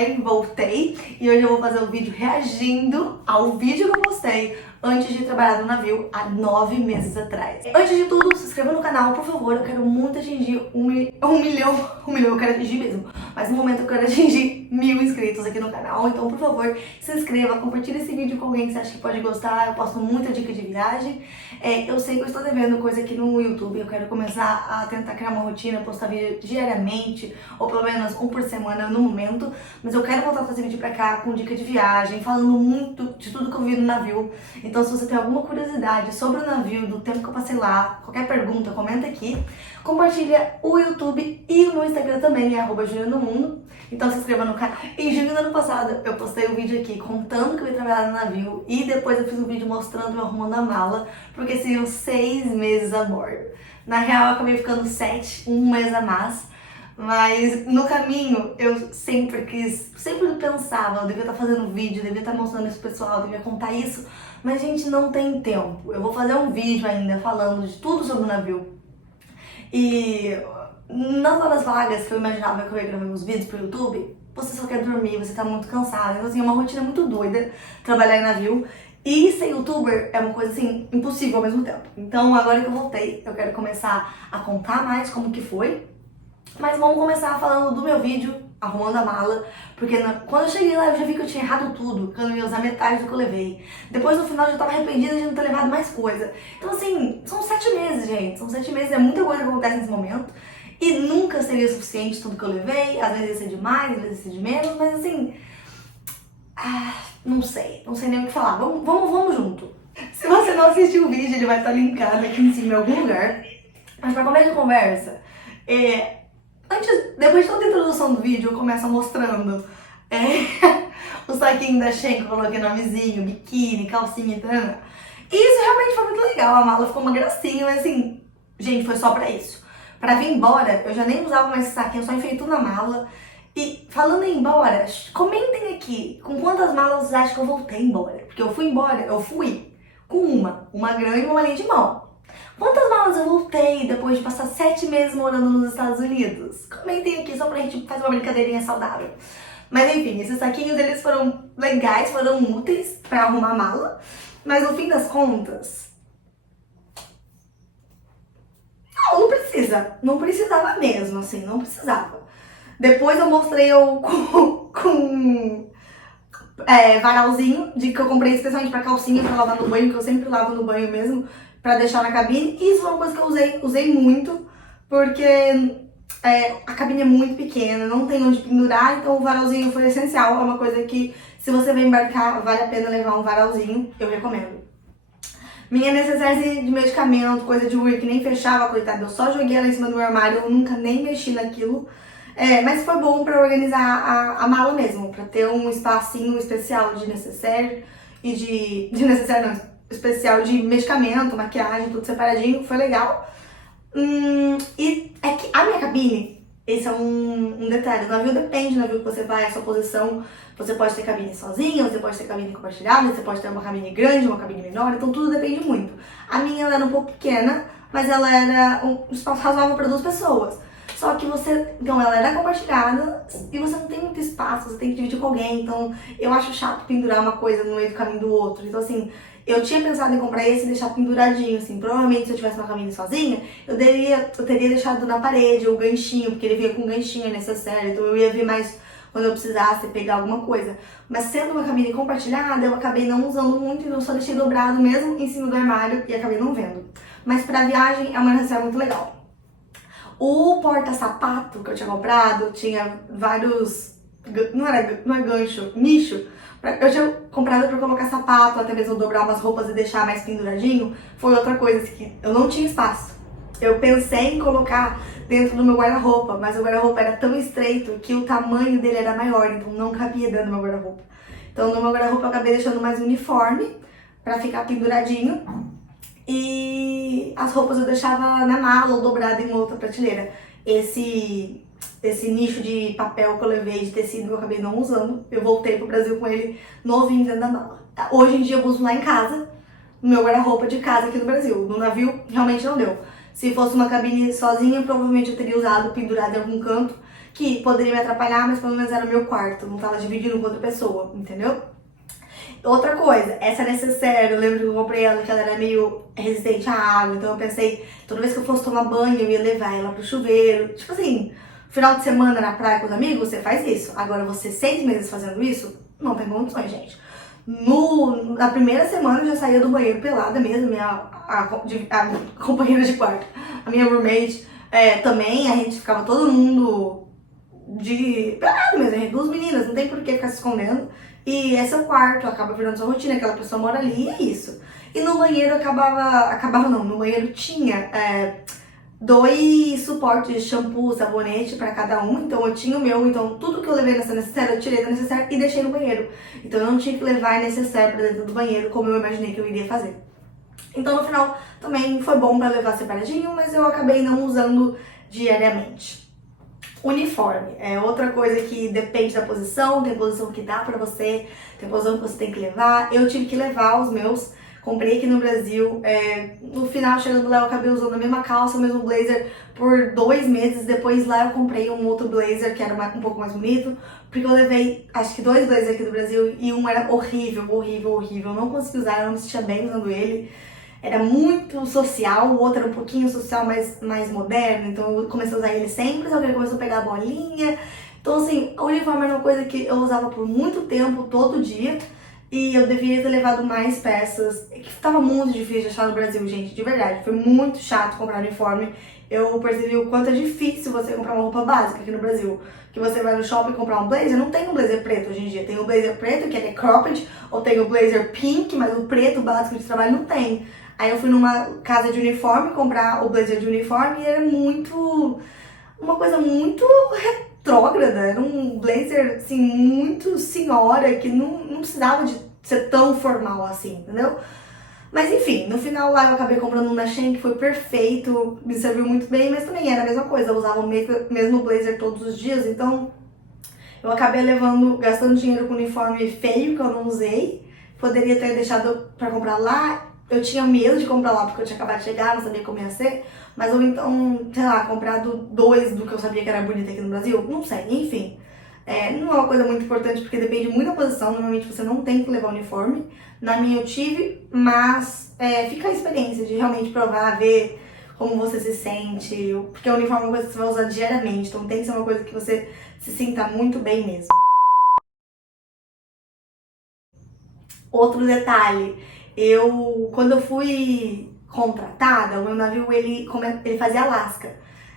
bem? Voltei e hoje eu vou fazer um vídeo reagindo ao vídeo que eu postei antes de trabalhar no navio há 9 meses atrás. Antes de tudo, se inscreva no canal, por favor, eu quero muito atingir um milhão, eu quero atingir mesmo, mas no momento eu quero atingir 1000 inscritos aqui no canal, então por favor, se inscreva, compartilhe esse vídeo com alguém que você acha que pode gostar, eu posto muita dica de viagem. Eu sei que eu estou devendo coisa aqui no YouTube, eu quero começar a tentar criar uma rotina, postar vídeo diariamente, ou pelo menos um por semana no momento, mas eu quero voltar a fazer vídeo pra cá com dica de viagem, falando muito de tudo que eu vi no navio. Então se você tem alguma curiosidade sobre o navio, do tempo que eu passei lá, qualquer pergunta, comenta aqui. Compartilha o YouTube e o meu Instagram também, é @JulianaNomundo. Então se inscreva no canal. Em junho do ano passado eu postei um vídeo aqui contando que eu ia trabalhar no navio e depois eu fiz um vídeo mostrando eu arrumando a mala, porque seriam 6 meses a bordo. Na real eu acabei ficando 7, um mês a mais. Mas no caminho eu sempre pensava, eu devia estar fazendo vídeo, eu devia estar mostrando isso pro pessoal, eu devia contar isso, mas a gente não tem tempo. Eu vou fazer um vídeo ainda falando de tudo sobre o navio. E nas horas vagas que eu imaginava que eu ia gravar meus vídeos pro YouTube, você só quer dormir, você tá muito cansado. Então assim, é uma rotina muito doida trabalhar em navio. E ser youtuber é uma coisa assim, impossível ao mesmo tempo. Então agora que eu voltei, eu quero começar a contar mais como que foi. Mas vamos começar falando do meu vídeo, arrumando a mala, porque quando eu cheguei lá eu já vi que eu tinha errado tudo, que eu não ia usar metade do que eu levei. Depois no final eu já tava arrependida de não ter levado mais coisa. Então assim, são 7 meses, gente, são 7 meses, é muita coisa que acontece nesse momento. E nunca seria suficiente tudo que eu levei, às vezes ia ser demais, às vezes ia ser de menos, mas assim... não sei nem o que falar, vamos junto. Se você não assistiu o vídeo, ele vai estar linkado aqui em cima em algum lugar. Mas pra começo de conversa, depois de toda a introdução do vídeo, eu começo mostrando o saquinho da Shein que eu coloquei no vizinho, biquíni, calcinha e tal. E isso realmente foi muito legal, a mala ficou uma gracinha, mas assim, gente, foi só pra isso. Pra vir embora, eu já nem usava mais esse saquinho, eu só enfiei tudo na mala. E falando em ir embora, comentem aqui com quantas malas vocês acham que eu voltei embora. Porque eu fui com uma grande e uma linha de mão. Quantas malas eu voltei depois de passar 7 meses morando nos Estados Unidos? Comentem aqui só pra gente fazer uma brincadeirinha saudável. Mas enfim, esses saquinhos eles foram legais, foram úteis pra arrumar a mala. Mas no fim das contas... não precisa. Não precisava mesmo, assim, não precisava. Depois eu mostrei eu com varalzinho de que eu comprei especialmente pra calcinha pra lavar no banho, que eu sempre lavo no banho mesmo, pra deixar na cabine. E isso foi uma coisa que eu usei muito, porque a cabine é muito pequena, não tem onde pendurar, então o varalzinho foi essencial. É uma coisa que, se você vai embarcar, vale a pena levar um varalzinho, eu recomendo. Minha necessaire de medicamento, coisa de urina que nem fechava, coitada, eu só joguei ela em cima do meu armário, eu nunca nem mexi naquilo. Mas foi bom pra organizar a mala mesmo, pra ter um espacinho especial de necessaire e de necessaire não, especial de medicamento, maquiagem, tudo separadinho, foi legal. E é que a minha cabine, esse é um detalhe, o navio depende do navio que você vai, a sua posição, você pode ter cabine sozinha, você pode ter cabine compartilhada, você pode ter uma cabine grande, uma cabine menor, então tudo depende muito. A minha ela era um pouco pequena, mas ela era um espaço razoável para 2 pessoas. Só que então ela era compartilhada e você não tem muito espaço, você tem que dividir com alguém, então eu acho chato pendurar uma coisa no meio do caminho do outro. Então assim, eu tinha pensado em comprar esse e deixar penduradinho, assim, provavelmente se eu tivesse uma cabine sozinha, eu teria deixado na parede o ganchinho, porque ele vinha com ganchinho necessário, então eu ia ver mais quando eu precisasse pegar alguma coisa. Mas sendo uma cabine compartilhada, eu acabei não usando muito, então eu só deixei dobrado mesmo em cima do armário e acabei não vendo. Mas pra viagem é uma necessária muito legal. O porta-sapato que eu tinha comprado tinha vários, não é gancho, nicho. Eu tinha comprado pra colocar sapato, até mesmo dobrar umas roupas e deixar mais penduradinho. Foi outra coisa que eu não tinha espaço. Eu pensei em colocar dentro do meu guarda-roupa, mas o guarda-roupa era tão estreito que o tamanho dele era maior, então não cabia dentro do meu guarda-roupa. Então no meu guarda-roupa eu acabei deixando mais uniforme pra ficar penduradinho. E as roupas eu deixava na mala ou dobrada em outra prateleira. Esse nicho de papel que eu levei de tecido eu acabei não usando. Eu voltei pro Brasil com ele novinho dentro da mala. Hoje em dia eu uso lá em casa, no meu guarda-roupa de casa aqui no Brasil. No navio realmente não deu. Se fosse uma cabine sozinha, provavelmente eu teria usado pendurado em algum canto. que poderia me atrapalhar, mas pelo menos era o meu quarto, não tava dividindo com outra pessoa, entendeu? Outra coisa, essa necessaire, eu lembro que eu comprei ela, que ela era meio resistente à água, então eu pensei, toda vez que eu fosse tomar banho, eu ia levar ela pro chuveiro. Tipo assim, final de semana na praia com os amigos, você faz isso. Agora, você 6 meses fazendo isso, não tem condições, gente. Na primeira semana eu já saía do banheiro pelada mesmo, a companheira de quarto, a minha roommate, também, a gente ficava todo mundo pelado mesmo, a gente, duas meninas, não tem por que ficar se escondendo. E esse é o quarto, acaba virando sua rotina, aquela pessoa mora ali e é isso. E no banheiro no banheiro tinha 2 suportes de shampoo, sabonete pra cada um, então eu tinha o meu, então tudo que eu levei nessa necessaire, eu tirei da necessaire e deixei no banheiro. Então eu não tinha que levar a necessaire pra dentro do banheiro, como eu imaginei que eu iria fazer. Então no final também foi bom pra levar separadinho, mas eu acabei não usando diariamente. Uniforme é outra coisa que depende da posição, tem posição que dá pra você, tem posição que você tem que levar. Eu tive que levar os meus, comprei aqui no Brasil, no final, chegando lá, eu acabei usando a mesma calça, o mesmo blazer por 2 meses. Depois lá eu comprei um outro blazer que era um pouco mais bonito, porque eu levei, acho que 2 blazers aqui do Brasil e um era horrível, horrível, horrível. Eu não consegui usar, eu não me sentia bem usando ele. Era muito social, o outro era um pouquinho social, mais moderno, então eu comecei a usar ele sempre, só que ele começou a pegar a bolinha. Então assim, o uniforme era uma coisa que eu usava por muito tempo, todo dia, e eu deveria ter levado mais peças, que tava muito difícil de achar no Brasil, gente, de verdade. Foi muito chato comprar uniforme. Eu percebi o quanto é difícil você comprar uma roupa básica aqui no Brasil. Que você vai no shopping comprar um blazer, não tem um blazer preto hoje em dia. Tem o blazer preto, que é cropped, ou tem o blazer pink, mas o preto básico de trabalho não tem. Aí eu fui numa casa de uniforme comprar o blazer de uniforme e era uma coisa muito retrógrada. Era um blazer, assim, muito senhora, que não precisava de ser tão formal assim, entendeu? Mas enfim, no final lá eu acabei comprando um da Shein que foi perfeito, me serviu muito bem, mas também era a mesma coisa, eu usava o mesmo blazer todos os dias, então eu acabei gastando dinheiro com uniforme feio que eu não usei. Poderia ter deixado pra comprar lá. Eu tinha medo de comprar lá porque eu tinha acabado de chegar, não sabia como ia ser. Mas ou então, sei lá, comprado 2 do que eu sabia que era bonito aqui no Brasil. Não sei, enfim. Não é uma coisa muito importante porque depende muito da posição. Normalmente você não tem que levar uniforme. Na minha eu tive, mas fica a experiência de realmente provar, ver como você se sente. Porque o uniforme é uma coisa que você vai usar diariamente. Então tem que ser uma coisa que você se sinta muito bem mesmo. Outro detalhe, quando eu fui contratada, o meu navio ele fazia Alasca.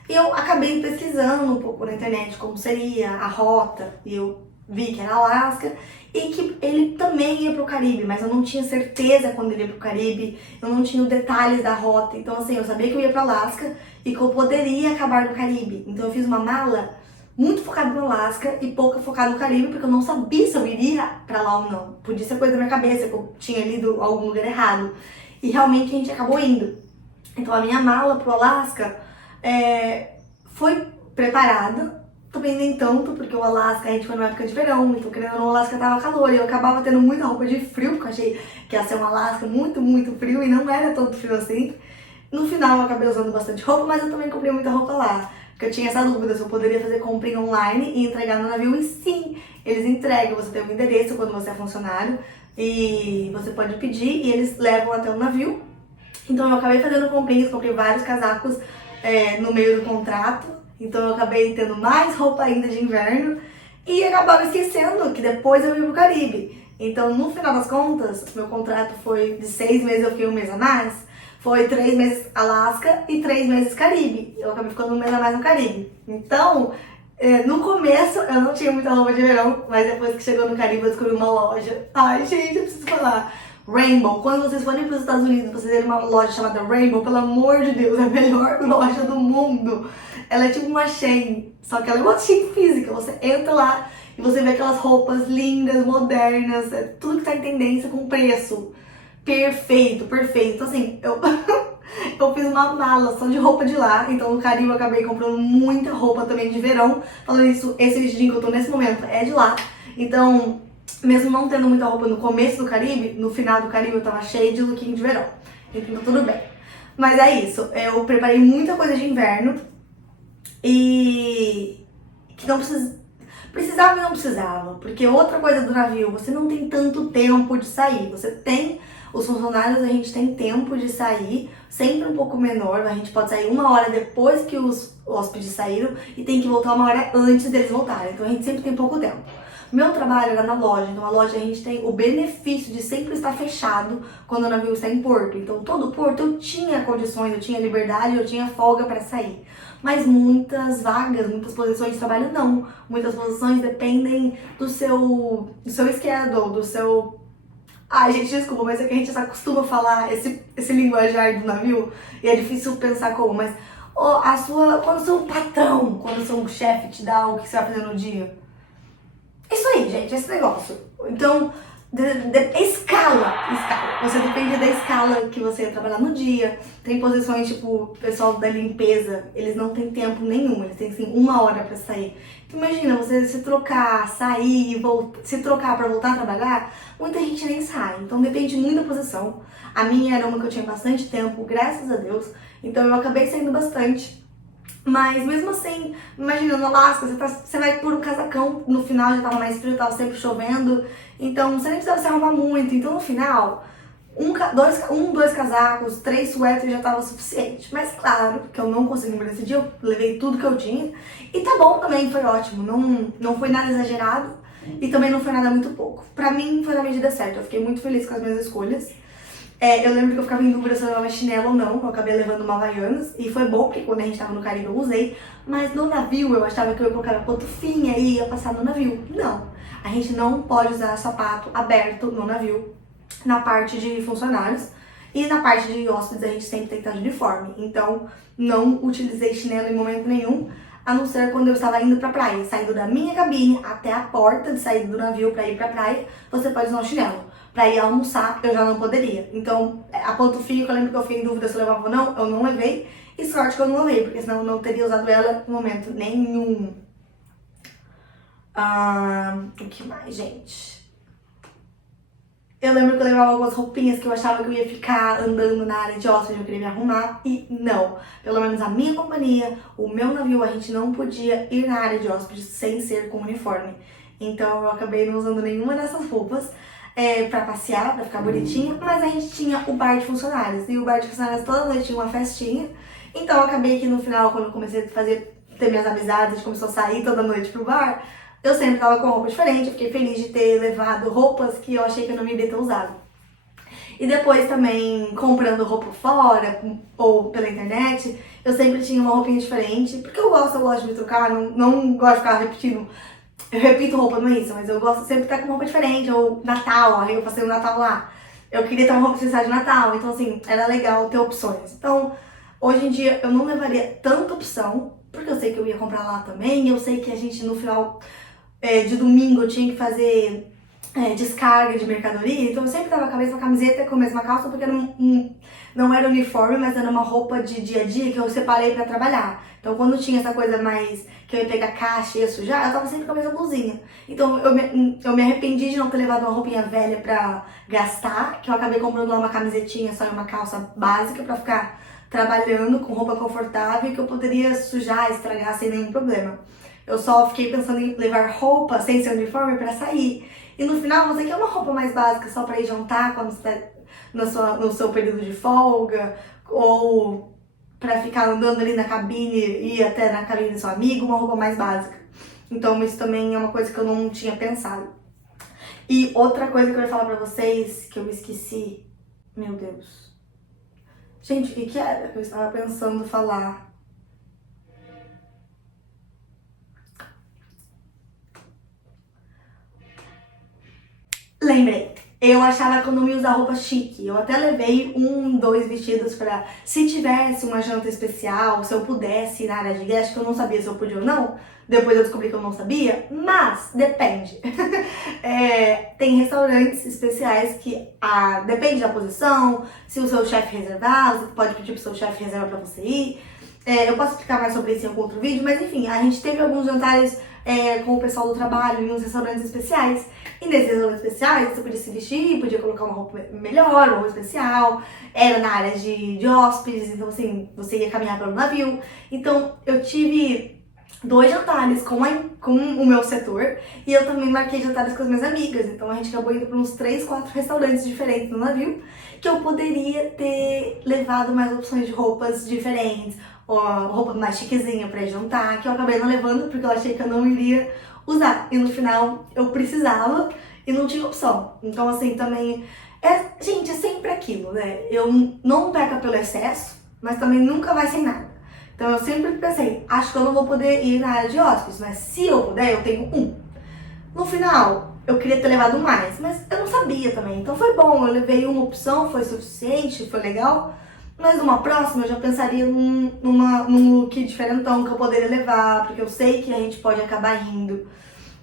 E eu acabei pesquisando um pouco na internet como seria a rota, e eu vi que era Alasca e que ele também ia pro Caribe, mas eu não tinha certeza quando ele ia pro Caribe, eu não tinha os detalhes da rota. Então assim, eu sabia que eu ia pro Alasca e que eu poderia acabar no Caribe. Então eu fiz uma mala muito focada no Alasca e pouca focada no Caribe, porque eu não sabia se eu iria pra lá ou não. Podia ser coisa da minha cabeça, que eu tinha lido algum lugar errado. E realmente a gente acabou indo. Então a minha mala pro Alasca foi preparada, também nem tanto, porque o Alasca a gente foi numa época de verão, então querendo ou não, o Alasca tava calor e eu acabava tendo muita roupa de frio, porque eu achei que ia ser um Alasca muito, muito frio e não era tanto frio assim. No final eu acabei usando bastante roupa, mas eu também comprei muita roupa lá. Porque eu tinha essa dúvida se eu poderia fazer comprinha online e entregar no navio. E sim, eles entregam. Você tem um endereço quando você é funcionário e você pode pedir e eles levam até o navio. Então eu acabei fazendo comprinhas, comprei vários casacos no meio do contrato. Então eu acabei tendo mais roupa ainda de inverno e acabava esquecendo que depois eu ia pro Caribe. Então no final das contas, meu contrato foi de 6 meses, eu fiquei 1 mês a mais. Foi 3 meses Alasca e 3 meses Caribe. Eu acabei ficando 1 mês a mais no Caribe. Então, no começo eu não tinha muita roupa de verão, mas depois que chegou no Caribe eu descobri uma loja. Ai, gente, eu preciso falar. Rainbow. Quando vocês forem para os Estados Unidos, vocês verem uma loja chamada Rainbow, pelo amor de Deus, é a melhor loja do mundo. Ela é tipo uma Shein, só que ela é uma Shein física. Você entra lá e você vê aquelas roupas lindas, modernas, tudo que tá em tendência com preço. Perfeito, perfeito. Então assim, eu fiz uma mala só de roupa de lá. Então no Caribe eu acabei comprando muita roupa também de verão. Falando isso, esse vestidinho que eu tô nesse momento é de lá. Então, mesmo não tendo muita roupa no começo do Caribe, no final do Caribe eu tava cheia de lookinho de verão. Então tudo bem. Mas é isso, eu preparei muita coisa de inverno. E não precisava e não precisava, porque outra coisa do navio, você não tem tanto tempo de sair, você tem, os funcionários, a gente tem tempo de sair, sempre um pouco menor, a gente pode sair 1 hora depois que os hóspedes saíram e tem que voltar 1 hora antes deles voltarem, então a gente sempre tem pouco tempo. Meu trabalho era na loja, então a loja a gente tem o benefício de sempre estar fechado quando o navio está em porto. Então todo porto eu tinha condições, eu tinha liberdade, eu tinha folga para sair. Mas muitas vagas, muitas posições de trabalho não. Muitas posições dependem do seu schedule, do seu... Ai, gente, desculpa, mas é que a gente só costuma falar esse linguajar do navio e é difícil pensar como, mas quando o seu patrão, quando o seu chefe te dá o que você vai fazer no dia. Isso aí, gente, esse negócio. Então, escala. Você depende da escala que você ia trabalhar no dia. Tem posições, tipo, o pessoal da limpeza, eles não têm tempo nenhum, eles têm, assim, 1 hora pra sair. Imagina, você se trocar, sair, se trocar pra voltar a trabalhar, muita gente nem sai. Então, depende muito da posição. A minha era uma que eu tinha bastante tempo, graças a Deus. Então, eu acabei saindo bastante. Mas mesmo assim, imagina, no Alasca, você vai por um casacão, no final já tava mais frio, tava sempre chovendo, então você nem precisava se arrumar muito, então no final, dois casacos, 3 suéteres já tava suficiente. Mas claro, que eu não consegui embora nesse dia, eu levei tudo que eu tinha, e tá bom também, foi ótimo, não foi nada exagerado, e também não foi nada muito pouco. Pra mim foi na medida certa, eu fiquei muito feliz com as minhas escolhas. Eu lembro que eu ficava em dúvida se eu levava chinelo ou não, eu acabei levando uma Havaianas, e foi bom, porque quando a gente tava no Caribe eu usei, mas no navio eu achava que eu ia colocar a pantufinha e ia passar no navio. Não, a gente não pode usar sapato aberto no navio, na parte de funcionários, e na parte de hóspedes a gente sempre tem que estar de uniforme, então não utilizei chinelo em momento nenhum, a não ser quando eu estava indo pra praia, saindo da minha cabine até a porta de saída do navio pra ir pra praia, você pode usar um chinelo. Pra ir almoçar, eu já não poderia. Então, a pantufinha, que eu lembro que eu fiquei em dúvida se eu levava ou não, eu não levei. E sorte que eu não levei, porque senão eu não teria usado ela em momento nenhum. O que mais, gente? Eu lembro que eu levava algumas roupinhas que eu achava que eu ia ficar andando na área de hóspede, eu queria me arrumar. E não, pelo menos a minha companhia, o meu navio, a gente não podia ir na área de hóspede sem ser com uniforme. Então eu acabei não usando nenhuma dessas roupas. Pra passear, pra ficar bonitinha, mas a gente tinha o bar de funcionários, e o bar de funcionários toda noite tinha uma festinha, então eu acabei que no final, quando eu comecei a ter minhas amizades, a gente começou a sair toda noite pro bar, eu sempre tava com roupa diferente, eu fiquei feliz de ter levado roupas que eu achei que eu não iria ter usado. E depois também, comprando roupa fora, ou pela internet, eu sempre tinha uma roupinha diferente, porque eu gosto de me trocar, não gosto de ficar repetindo. Eu repito roupa, não é isso, mas eu gosto sempre de estar com roupa diferente, ou Natal, aí eu passei o Natal lá. Eu queria ter uma roupa especial de Natal, então assim, era legal ter opções. Então, hoje em dia eu não levaria tanta opção, porque eu sei que eu ia comprar lá também, eu sei que a gente no final de domingo eu tinha que fazer descarga de mercadoria, então eu sempre dava a mesma camiseta com a mesma calça, porque não era uniforme, mas era uma roupa de dia a dia que eu separei pra trabalhar. Então quando tinha essa coisa mais que eu ia pegar caixa e ia sujar, eu tava sempre com a mesma blusinha. Então eu me arrependi de não ter levado uma roupinha velha pra gastar, que eu acabei comprando lá uma camisetinha só e uma calça básica pra ficar trabalhando com roupa confortável e que eu poderia sujar, estragar sem nenhum problema. Eu só fiquei pensando em levar roupa sem ser uniforme pra sair. E no final você quer uma roupa mais básica só pra ir jantar quando você tá no seu período de folga, ou pra ficar andando ali na cabine e ir até na cabine do seu amigo, uma roupa mais básica. Então isso também é uma coisa que eu não tinha pensado. E outra coisa que eu ia falar pra vocês, que eu esqueci, meu Deus. Gente, o que era que eu estava pensando falar? Lembrei. Eu achava que eu não ia usar roupa chique. Eu até levei 2 vestidos pra... Se tivesse uma janta especial, se eu pudesse ir na área de guest, que eu não sabia se eu podia ou não. Depois eu descobri que eu não sabia, mas depende. Tem restaurantes especiais que depende da posição, se o seu chefe reservar, você pode pedir pro seu chefe reservar pra você ir. Eu posso explicar mais sobre isso em algum outro vídeo, mas enfim, a gente teve alguns jantares com o pessoal do trabalho em uns restaurantes especiais. E nesses restaurantes especiais você podia se vestir, podia colocar uma roupa melhor, uma roupa especial. Era na área de hóspedes, então assim, você ia caminhar pelo navio. Então eu tive 2 jantares com o meu setor e eu também marquei jantares com as minhas amigas. Então a gente acabou indo para uns 3, 4 restaurantes diferentes no navio, que eu poderia ter levado mais opções de roupas diferentes, ou roupa mais chiquezinha pra jantar, que eu acabei não levando porque eu achei que eu não iria usar. E no final eu precisava e não tinha opção. Então assim, também gente, é sempre aquilo, né? Eu não peco pelo excesso, mas também nunca vai sem nada. Então eu sempre pensei, acho que eu não vou poder ir na área de hóspedes, mas se eu puder, eu tenho um. No final, eu queria ter levado mais, mas eu não sabia também. Então foi bom, eu levei uma opção, foi suficiente, foi legal. Mas numa próxima eu já pensaria num look diferentão que eu poderia levar, porque eu sei que a gente pode acabar indo.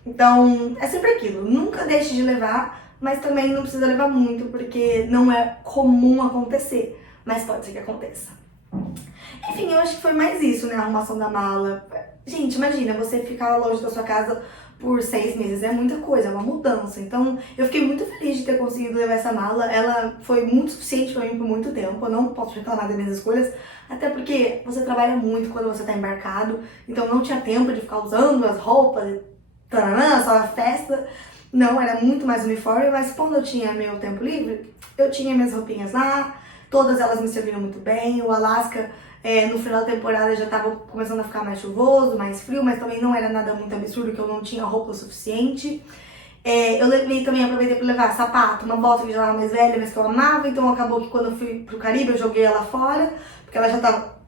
Então é sempre aquilo, nunca deixe de levar, mas também não precisa levar muito, porque não é comum acontecer, mas pode ser que aconteça. Enfim, eu acho que foi mais isso, né, a arrumação da mala. Gente, imagina, você ficar longe da sua casa por 6 meses, é muita coisa, é uma mudança. Então, eu fiquei muito feliz de ter conseguido levar essa mala. Ela foi muito suficiente pra mim por muito tempo, eu não posso reclamar das minhas escolhas, até porque você trabalha muito quando você tá embarcado, então não tinha tempo de ficar usando as roupas e taranã, só a festa. Não, era muito mais uniforme, mas quando eu tinha meu tempo livre, eu tinha minhas roupinhas lá, todas elas me serviram muito bem. O Alasca, no final da temporada já tava começando a ficar mais chuvoso, mais frio, mas também não era nada muito absurdo, que eu não tinha roupa o suficiente. Eu levei também, aproveitei para levar sapato, uma bota que já era mais velha, mas que eu amava, então acabou que quando eu fui pro Caribe eu joguei ela fora, porque ela já tava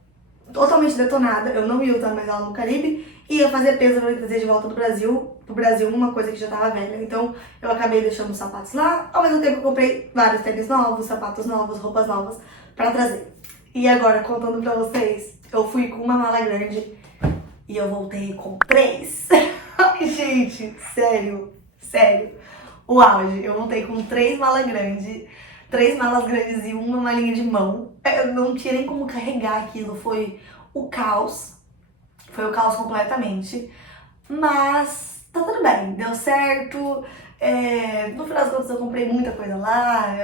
totalmente detonada, eu não ia usar mais ela no Caribe, e ia fazer peso para trazer de volta pro Brasil uma coisa que já tava velha. Então eu acabei deixando os sapatos lá, ao mesmo tempo que eu comprei vários tênis novos, sapatos novos, roupas novas para trazer. E agora, contando pra vocês, eu fui com uma mala grande e eu voltei com 3. Ai, gente, sério, o auge. Eu voltei com 3 malas grandes, 3 malas grandes e uma malinha de mão. Eu não tinha nem como carregar aquilo, foi o caos completamente. Mas tá tudo bem, deu certo. No final das contas eu comprei muita coisa lá,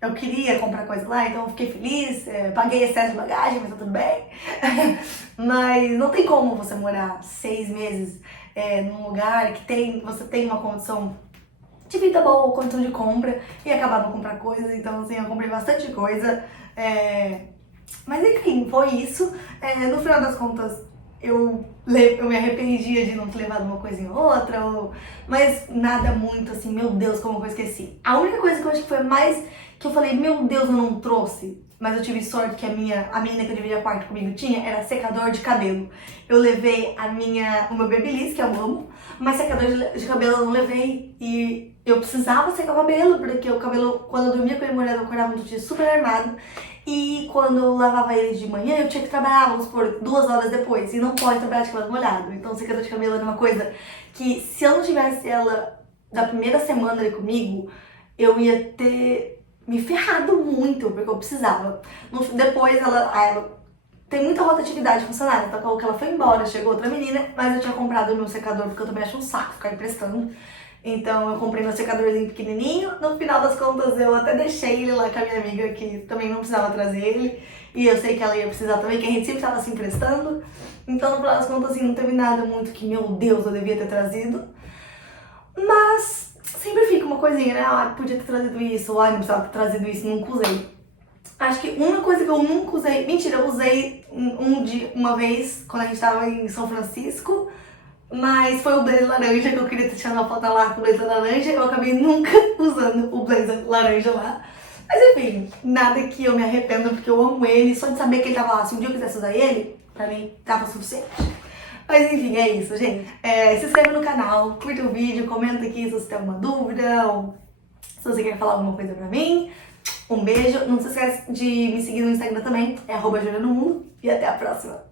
eu queria comprar coisa lá, então eu fiquei feliz, paguei excesso de bagagem, mas tá tudo bem. Mas não tem como você morar 6 meses num lugar que você tem uma condição de vida boa, condição de compra, e acabar não comprar coisas. Então assim, eu comprei bastante coisa. Mas enfim, foi isso. No final das contas, eu me arrependia de não ter levado uma coisinha ou outra, mas nada muito assim, meu Deus, como que eu esqueci. A única coisa que eu acho que foi mais que eu falei, meu Deus, eu não trouxe, mas eu tive sorte que a menina que dividia quarto comigo tinha, era secador de cabelo. Eu levei o meu Babyliss, que eu amo, mas secador de cabelo eu não levei, e eu precisava secar o cabelo, porque o cabelo, quando eu dormia com ele molhado, eu acordava no dia super armado. E quando eu lavava ele de manhã, eu tinha que trabalhar, vamos supor, 2 horas depois. E não pode trabalhar de cabelo molhado. Então, o secador de cabelo era uma coisa que, se eu não tivesse ela da primeira semana ali comigo, eu ia ter me ferrado muito, porque eu precisava. Depois, ela tem muita rotatividade funcionária. Então, acabou que ela foi embora, chegou outra menina, mas eu tinha comprado o meu secador, porque eu também acho um saco ficar emprestando. Então eu comprei meu secadorzinho pequenininho. No final das contas eu até deixei ele lá com a minha amiga, que também não precisava trazer ele, e eu sei que ela ia precisar também, que a gente sempre estava se emprestando. Então no final das contas assim, não teve nada muito que, meu Deus, eu devia ter trazido. Mas sempre fica uma coisinha, né? Ah, podia ter trazido isso, ou não precisava ter trazido isso, nunca usei. Acho que uma coisa que eu nunca usei, mentira, eu usei uma vez quando a gente tava em São Francisco, mas foi o blazer laranja, que eu queria ter tirado uma foto lá com o blazer laranja. Eu acabei nunca usando o blazer laranja lá. Mas enfim, nada que eu me arrependa, porque eu amo ele. Só de saber que ele tava lá, se um dia eu quisesse usar ele, pra mim tava suficiente. Mas enfim, é isso, gente. Se inscreve no canal, curta o vídeo, comenta aqui se você tem alguma dúvida, ou se você quer falar alguma coisa pra mim. Um beijo. Não se esquece de me seguir no Instagram também, @JuliaNoMundo. E até a próxima.